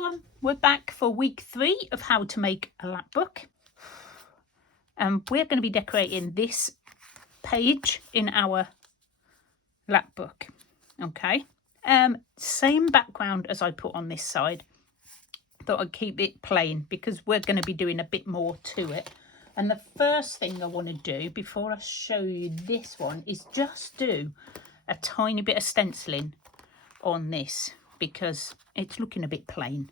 everyone, we're back for week 3 of how to make a LapBook. We're going to be decorating this page in our LapBook. Okay, same background as I put on this side. Thought I'd keep it plain because we're going to be doing a bit more to it. And the first thing I want to do before I show you this one is just do a tiny bit of stenciling on this, because it's looking a bit plain,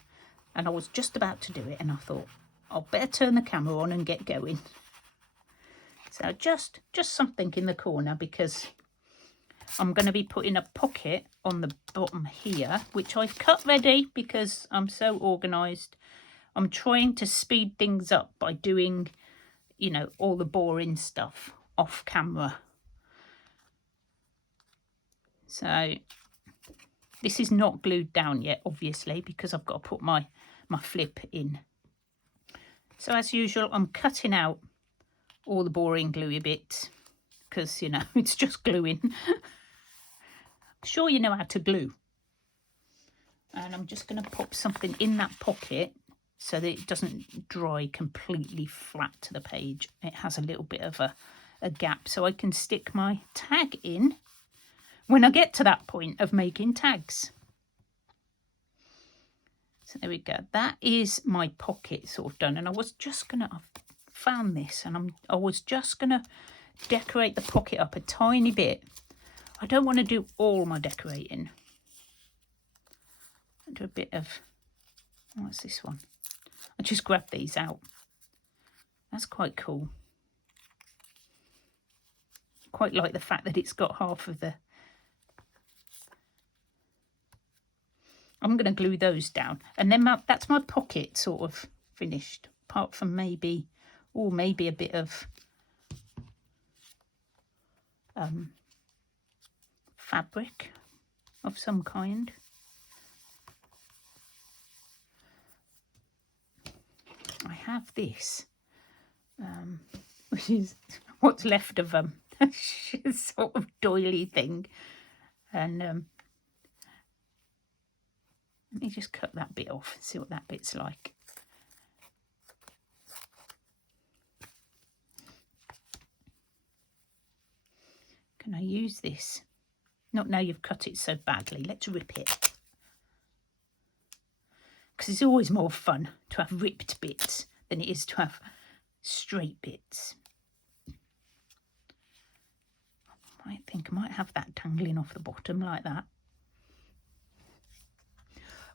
and I was just about to do it and I thought I'll better turn the camera on and get going. So just something in the corner, because I'm going to be putting a pocket on the bottom here, which I've cut ready because I'm so organised. I'm trying to speed things up by doing, you know, all the boring stuff off camera. So this is not glued down yet, obviously, because I've got to put my flip in. So as usual, I'm cutting out all the boring gluey bits because, you know, it's just gluing. Sure, you know how to glue. And I'm just going to pop something in that pocket so that it doesn't dry completely flat to the page. It has a little bit of a gap so I can stick my tag in when I get to that point of making tags. So there we go. That is my pocket sort of done. And I was just going to, I've found this and I was just going to decorate the pocket up a tiny bit. I don't want to do all my decorating. I'll do a bit of, what's this one? I just grabbed these out. That's quite cool. Quite like the fact that it's got half of the, I'm going to glue those down, and then that's my pocket sort of finished, apart from maybe a bit of fabric of some kind. I have this, which is what's left of sort of doily thing, and let me just cut that bit off and see what that bit's like. Can I use this? Not now you've cut it so badly. Let's rip it. Because it's always more fun to have ripped bits than it is to have straight bits. I think I might have that dangling off the bottom like that.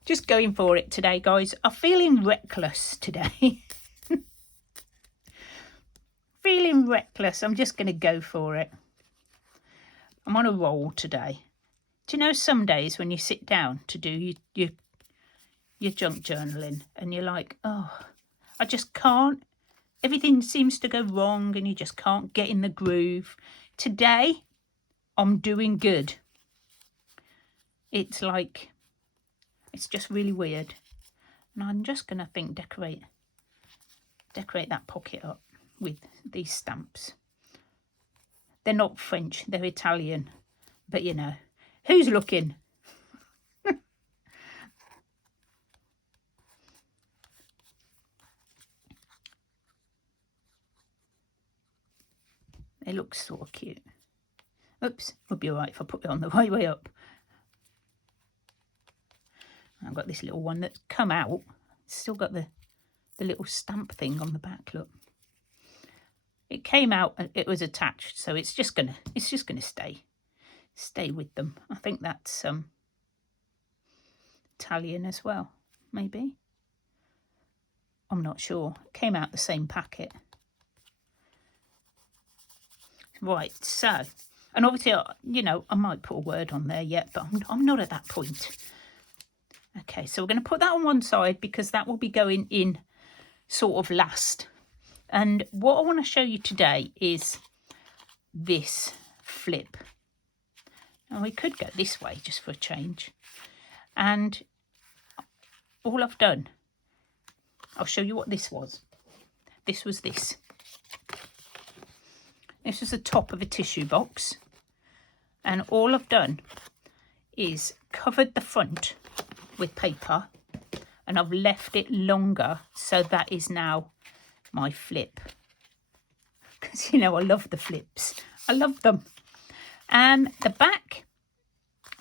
Just going for it today, guys. I'm feeling reckless today. Feeling reckless. I'm just going to go for it. I'm on a roll today. Do you know some days when you sit down to do your junk journaling and you're like, oh, I just can't. Everything seems to go wrong and you just can't get in the groove. Today, I'm doing good. It's like, it's just really weird. And I'm just going to think decorate that pocket up with these stamps. They're not French, they're Italian. But you know, who's looking? They look sort of cute. Oops, would be alright if I put it on the right way up. I've got this little one that's come out. It's still got the little stamp thing on the back, look. It came out and it was attached, so it's just gonna stay with them. I think that's Italian as well, maybe. I'm not sure. It came out the same packet. Right, so, and obviously, you know, I might put a word on there yet, but I'm not at that point. Okay, so we're going to put that on one side because that will be going in sort of last. And what I want to show you today is this flip. Now we could go this way just for a change. And all I've done, I'll show you what this was. This was this. This was the top of a tissue box. And all I've done is covered the front with paper and I've left it longer, so that is now my flip. Because, you know, I love the flips. I love them. And the back,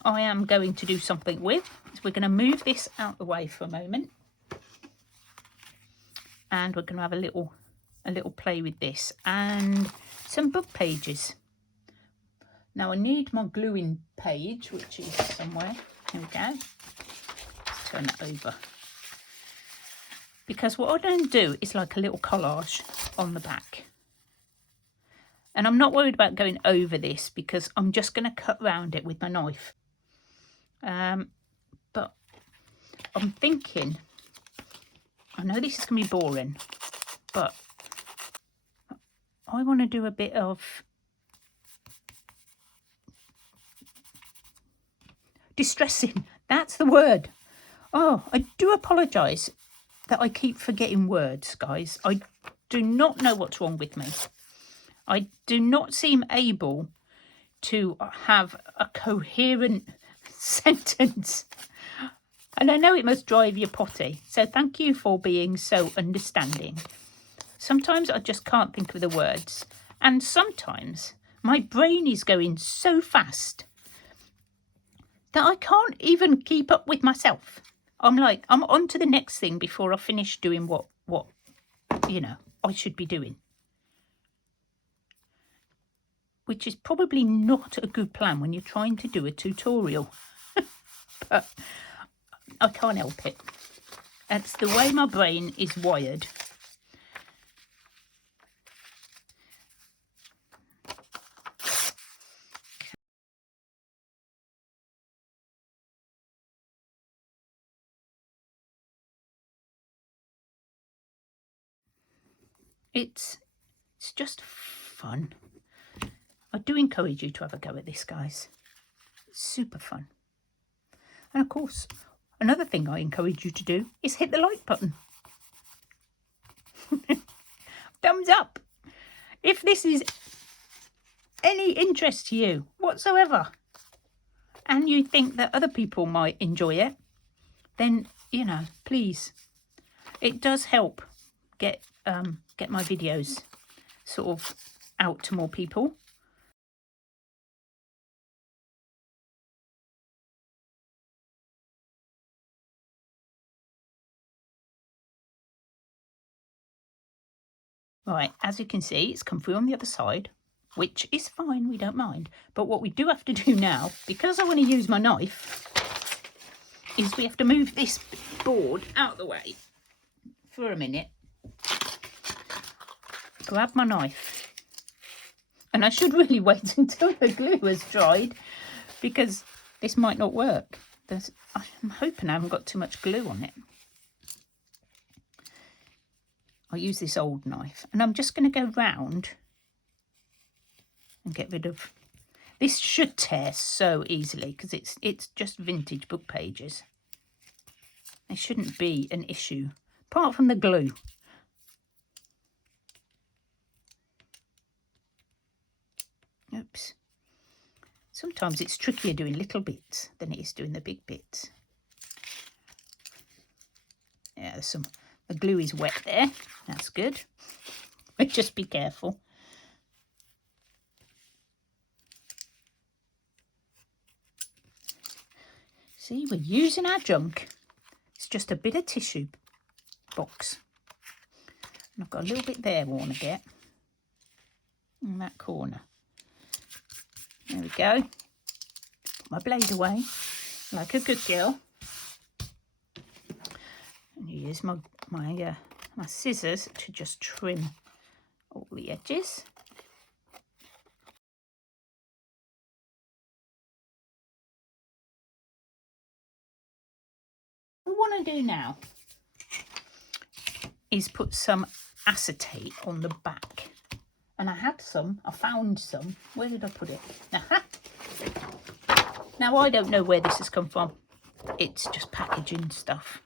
I am going to do something with. So we're going to move this out the way for a moment. And we're going to have a little play with this and some book pages. Now I need my gluing page, which is somewhere. Here we go. Let's turn that over. Because what I'm going to do is like a little collage on the back. And I'm not worried about going over this because I'm just going to cut around it with my knife. But I'm thinking, I know this is going to be boring, but I want to do a bit of distressing. That's the word. Oh, I do apologise that I keep forgetting words, guys. I do not know what's wrong with me. I do not seem able to have a coherent sentence. And I know it must drive you potty. So thank you for being so understanding. Sometimes I just can't think of the words. And sometimes my brain is going so fast that I can't even keep up with myself. I'm like, I'm on to the next thing before I finish doing what you know, I should be doing. Which is probably not a good plan when you're trying to do a tutorial. But I can't help it. That's the way my brain is wired. It's just fun. I do encourage you to have a go at this, guys. It's super fun. And of course, another thing I encourage you to do is hit the like button. Thumbs up. If this is any interest to you whatsoever, and you think that other people might enjoy it, then, you know, please. It does help get my videos sort of out to more people. Right, as you can see, it's come through on the other side, which is fine, we don't mind. But what we do have to do now, because I want to use my knife, is we have to move this board out of the way for a minute. Grab my knife. And I should really wait until the glue has dried, because this might not work. I'm hoping I haven't got too much glue on it. I'll use this old knife, and I'm just going to go round and get rid of. This should tear so easily because it's just vintage book pages. It shouldn't be an issue, apart from the glue. Oops. Sometimes it's trickier doing little bits than it is doing the big bits. Yeah, there's some. The glue is wet there. That's good. But just be careful. See, we're using our junk. It's just a bit of tissue box. And I've got a little bit there I want to get. In that corner. There we go. Put my blade away. Like a good girl. And use my scissors to just trim all the edges. What I want to do now is put some acetate on the back. And I found some. Where did I put it? Aha. Now I don't know where this has come from. It's just packaging stuff.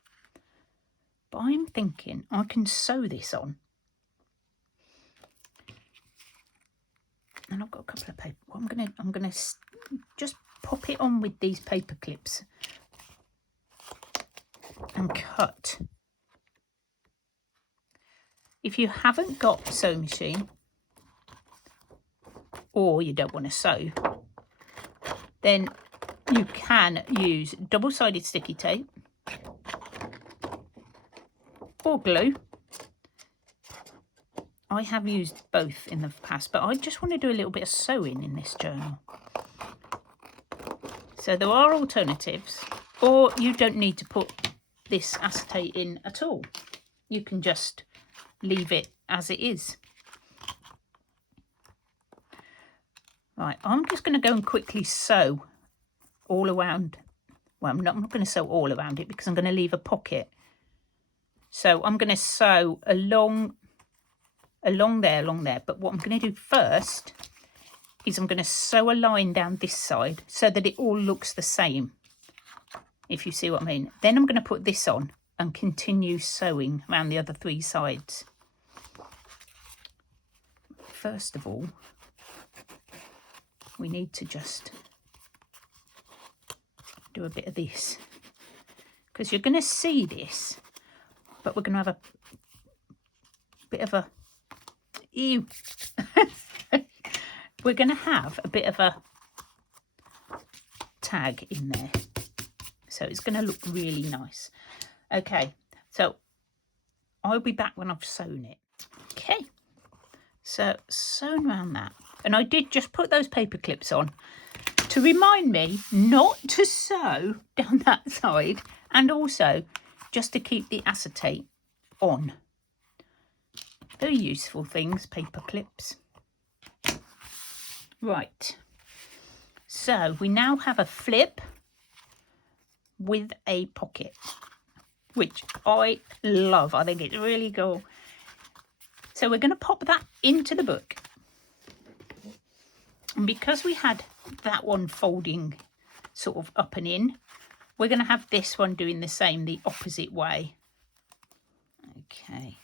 But I'm thinking I can sew this on. And I've got a couple of paper. Well, I'm gonna just pop it on with these paper clips. and cut. If you haven't got a sewing machine or you don't want to sew, then you can use double-sided sticky tape or glue. I have used both in the past, but I just want to do a little bit of sewing in this journal. So there are alternatives, or you don't need to put this acetate in at all. You can just leave it as it is. Right, I'm just going to go and quickly sew all around. Well, I'm not going to sew all around it because I'm going to leave a pocket. So I'm going to sew along there. But what I'm going to do first is I'm going to sew a line down this side so that it all looks the same, if you see what I mean. Then I'm going to put this on and continue sewing around the other three sides. First of all, we need to just do a bit of this, because you're going to see this, but we're going to have a bit of a we're going to have a bit of a tag in there, so it's going to look really nice. Okay, so I'll be back when I've sewn it. Okay, so sewn around that, and I did just put those paper clips on to remind me not to sew down that side, and also just to keep the acetate on. Very useful things, paper clips. Right, so we now have a flip with a pocket, which I love. I think it's really cool. So we're going to pop that into the book. And because we had that one folding sort of up and in, we're going to have this one doing the same, the opposite way. Okay,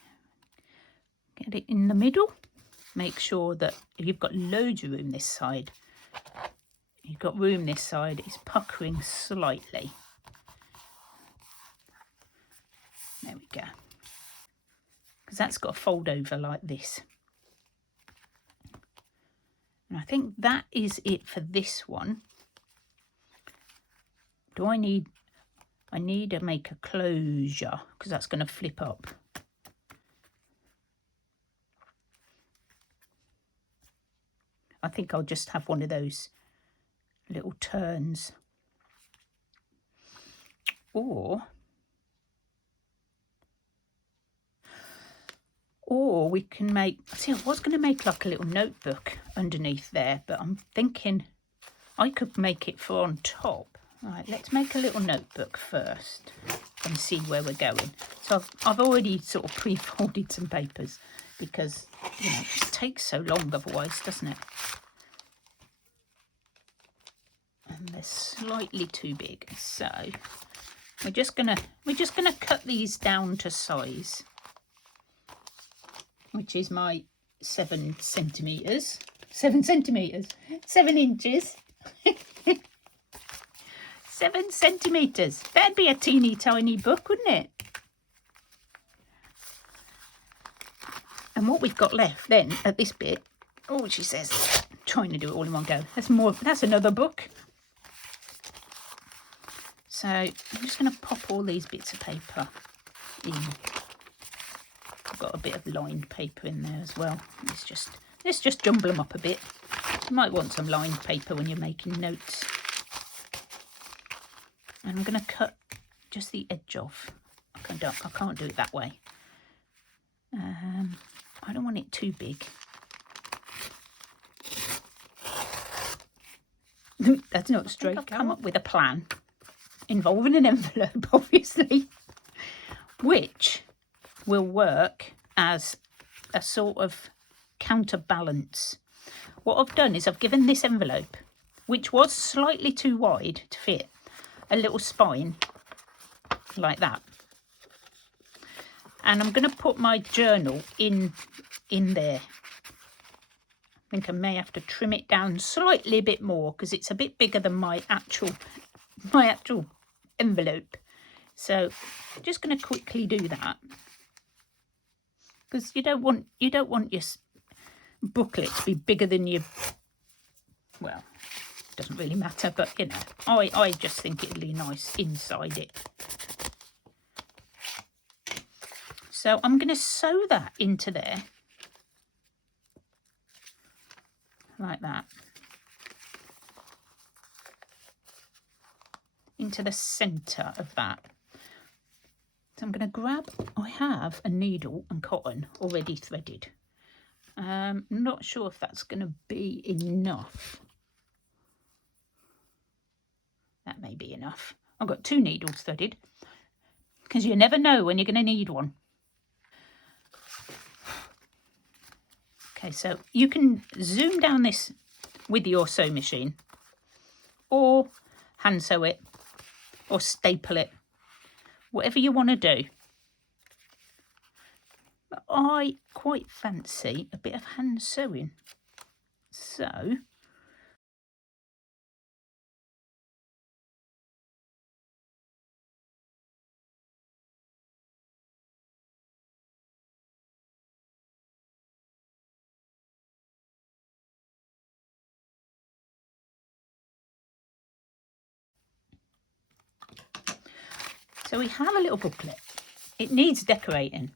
get it in the middle. Make sure that you've got loads of room this side. You've got room this side. It's puckering slightly. There we go. Because that's got to fold over like this. And I think that is it for this one. I need to make a closure because that's going to flip up. I think I'll just have one of those little turns. Or we can make, see, I was going to make like a little notebook underneath there, but I'm thinking I could make it for on top. Right, let's make a little notebook first and see where we're going. So I've already sort of pre-folded some papers because, you know, it just takes so long otherwise, doesn't it? And they're slightly too big, so we're just gonna cut these down to size, which is my 7 centimeters, 7 inches. 7 centimeters. That'd be a teeny tiny book, wouldn't it? And what we've got left then at this bit, oh, she says, I'm trying to do it all in one go. That's another book. So I'm just going to pop all these bits of paper in. I've got a bit of lined paper in there as well. Let's just jumble them up a bit. You might want some lined paper when you're making notes. And I'm going to cut just the edge off. I can't do it that way. I don't want it too big. That's not straight. I've come up with a plan involving an envelope, obviously, which will work as a sort of counterbalance. What I've done is I've given this envelope, which was slightly too wide to fit, a little spine like that. And I'm going to put my journal in there. I think I may have to trim it down slightly a bit more because it's a bit bigger than my actual envelope. So just going to quickly do that, because you don't want your booklet to be bigger than your, well, it doesn't really matter, but you know, I just think it'd be nice inside it. So I'm going to sew that into there like that, into the centre of that. So I'm going to grab, I have a needle and cotton already threaded. Not sure if that's going to be enough. That may be enough. I've got 2 needles threaded, because you never know when you're going to need one. Okay, so you can zoom down this with your sewing machine, or hand sew it, or staple it, whatever you want to do. But I quite fancy a bit of hand sewing. So we have a little booklet. It needs decorating.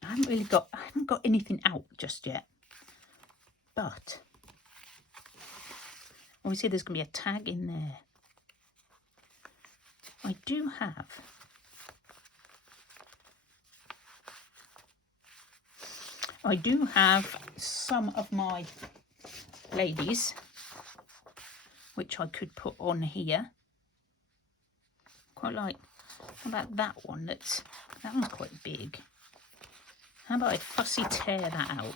I haven't got anything out just yet. But obviously there's going to be a tag in there. I do have some of my ladies, which I could put on here. Quite like, how about that one? That one's quite big. How about I fussy tear that out?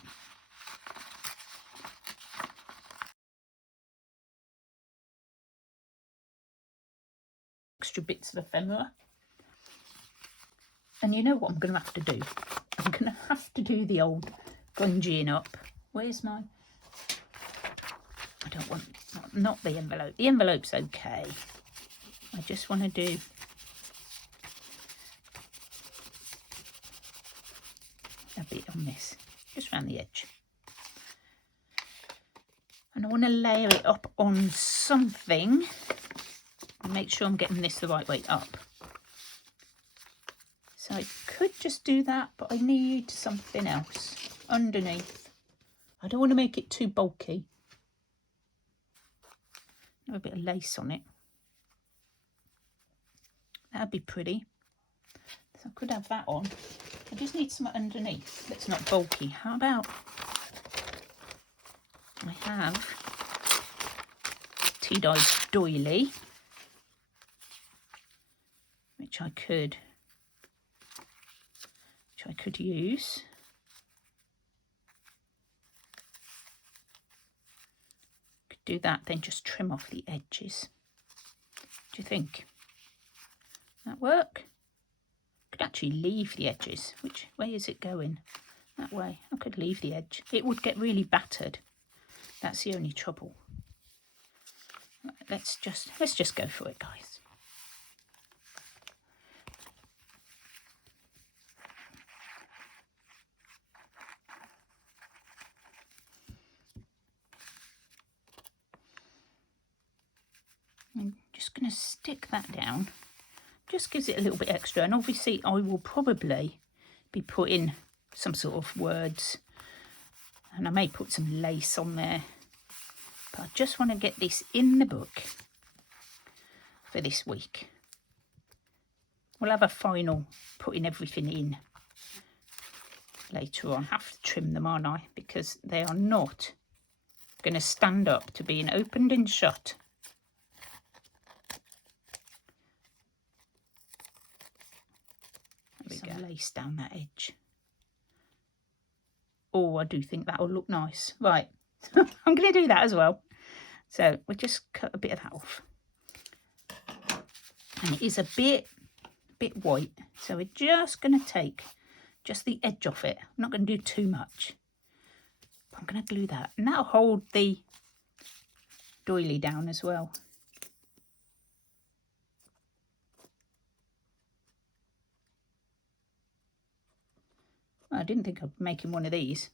Extra bits of ephemera. And you know what I'm going to have to do? I'm going to have to do the old grungying up. Where's my... I don't want... Not the envelope. The envelope's okay. I just want to do... a bit on this. Just around the edge. And I want to layer it up on something. And make sure I'm getting this the right way up. So I could just do that, but I need something else underneath. I don't want to make it too bulky. Have a bit of lace on it. That'd be pretty. So I could have that on. I just need something underneath that's not bulky. How about I have tea-dyed doily, which I could use. Could do that, then just trim off the edges. Do you think that work? Could actually leave the edges. Which way is it going? That way. I could leave the edge. It would get really battered. That's the only trouble. Let's just go for it, guys. I'm just going to stick that down. Just gives it a little bit extra, and obviously I will probably be putting some sort of words, and I may put some lace on there, but I just want to get this in the book for this week. We'll have a final putting everything in later on. I have to trim them, aren't I, because they are not going to stand up to being opened and shut. Some lace down that edge. Oh, I do think that will look nice. Right, I'm going to do that as well. So we'll just cut a bit of that off. And it is a bit white, so we're just going to take just the edge off it. I'm not going to do too much. But I'm going to glue that, and that'll hold the doily down as well. I didn't think I'd be making one of these.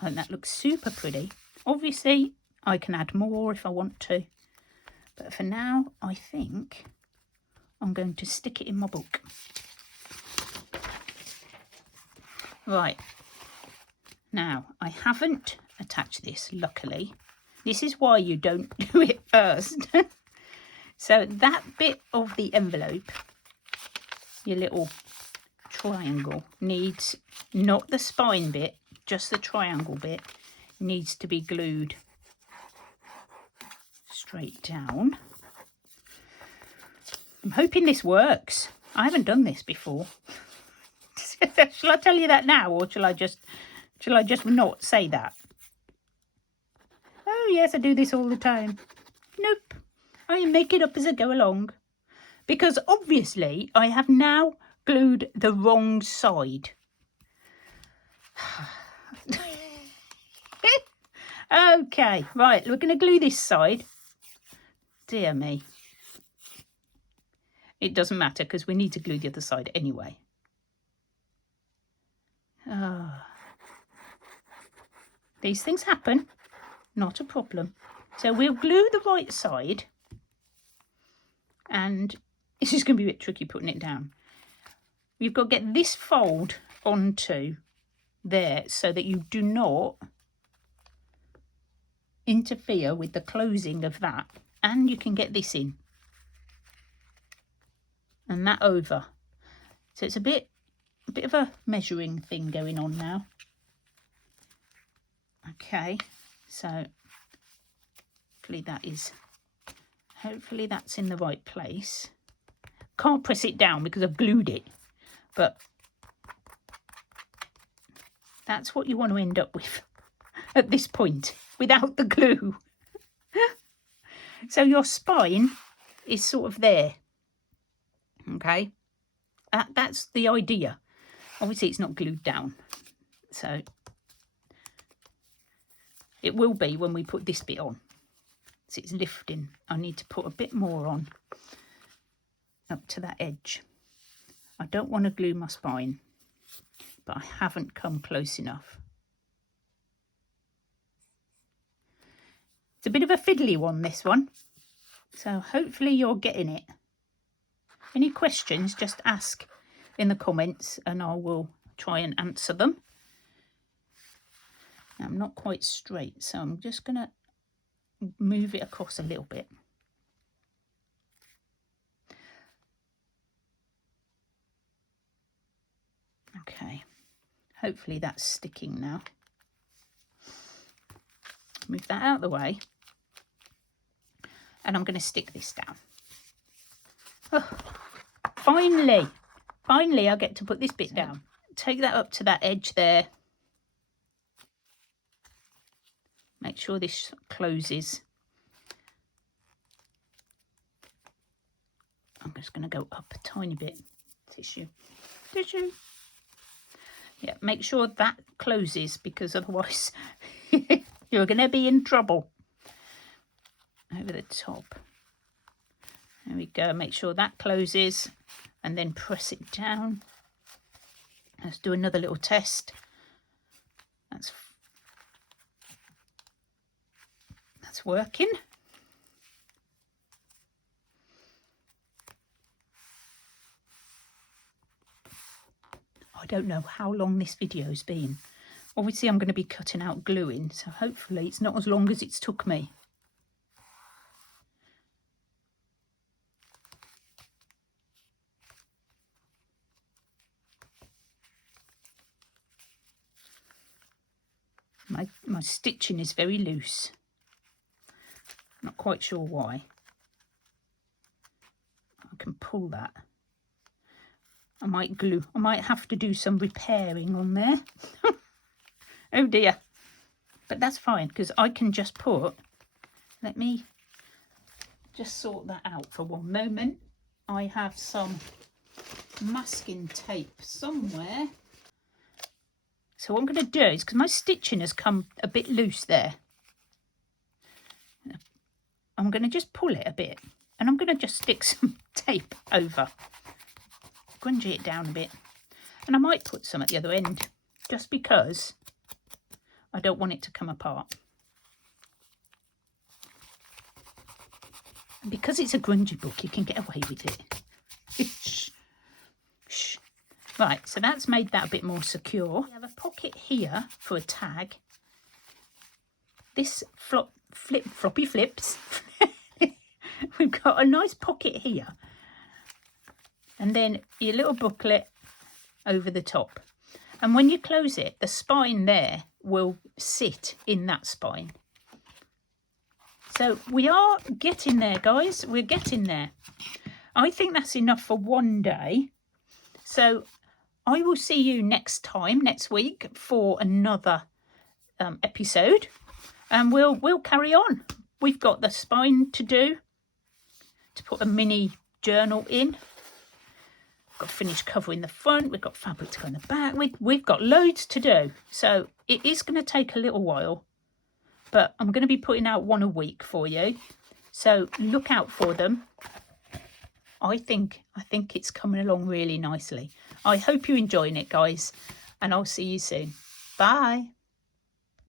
And that looks super pretty. Obviously, I can add more if I want to. But for now, I think I'm going to stick it in my book. Right. Now, I haven't attached this, luckily. This is why you don't do it first. So that bit of the envelope, your little triangle, needs, not the spine bit, just the triangle bit, needs to be glued straight down. I'm hoping this works. I haven't done this before. Shall I tell you that now, or shall I just not say that? Oh yes, I do this all the time. Nope. I make it up as I go along. Because obviously I have now glued the wrong side. Okay, right, we're going to glue this side. Dear me. It doesn't matter because we need to glue the other side anyway. These things happen, not a problem. So we'll glue the right side, and it's just going to be a bit tricky putting it down. You've got to get this fold onto there so that you do not interfere with the closing of that, and you can get this in and that over. So it's a bit of a measuring thing going on now. Okay, so hopefully that's in the right place. Can't press it down because I've glued it, but that's what you want to end up with at this point without the glue. So your spine is sort of there. Okay, that's the idea. Obviously it's not glued down, so it will be when we put this bit on. So it's lifting. I need to put a bit more on up to that edge. I don't want to glue my spine, but I haven't come close enough. It's a bit of a fiddly one, this one. So hopefully you're getting it. Any questions, just ask in the comments and I will try and answer them. Now, I'm not quite straight, so I'm just going to move it across a little bit. Okay, hopefully that's sticking now. Move that out of the way. And I'm going to stick this down. Oh, finally I get to put this bit down. Take that up to that edge there. Make sure this closes. I'm just going to go up a tiny bit. Tissue. Yeah, make sure that closes because otherwise you're going to be in trouble. Over the top. There we go. Make sure that closes and then press it down. Let's do another little test. That's working. I don't know how long this video's been. Obviously I'm going to be cutting out gluing, so hopefully it's not as long as it's took me. My stitching is very loose. Not quite sure why. I can pull that. I might have to do some repairing on there. Oh dear. But that's fine because I can just put, let me just sort that out for one moment. I have some masking tape somewhere. So what I'm going to do is, because my stitching has come a bit loose there, I'm going to just pull it a bit, and I'm going to just stick some tape over, grungy it down a bit, and I might put some at the other end just because I don't want it to come apart. And because it's a grungy book, you can get away with it. Shh. Shh. Right, so that's made that a bit more secure. We have a pocket here for a tag. This floppy flips. We've got a nice pocket here. And then your little booklet over the top. And when you close it, the spine there will sit in that spine. So we are getting there, guys. We're getting there. I think that's enough for one day. So I will see you next week, for another episode. And we'll carry on. We've got the spine to do, to put a mini journal in. We've got finished covering the front. We've got fabric to go in the back. We've got loads to do. So it is going to take a little while. But I'm going to be putting out one a week for you. So look out for them. I think it's coming along really nicely. I hope you're enjoying it, guys. And I'll see you soon. Bye.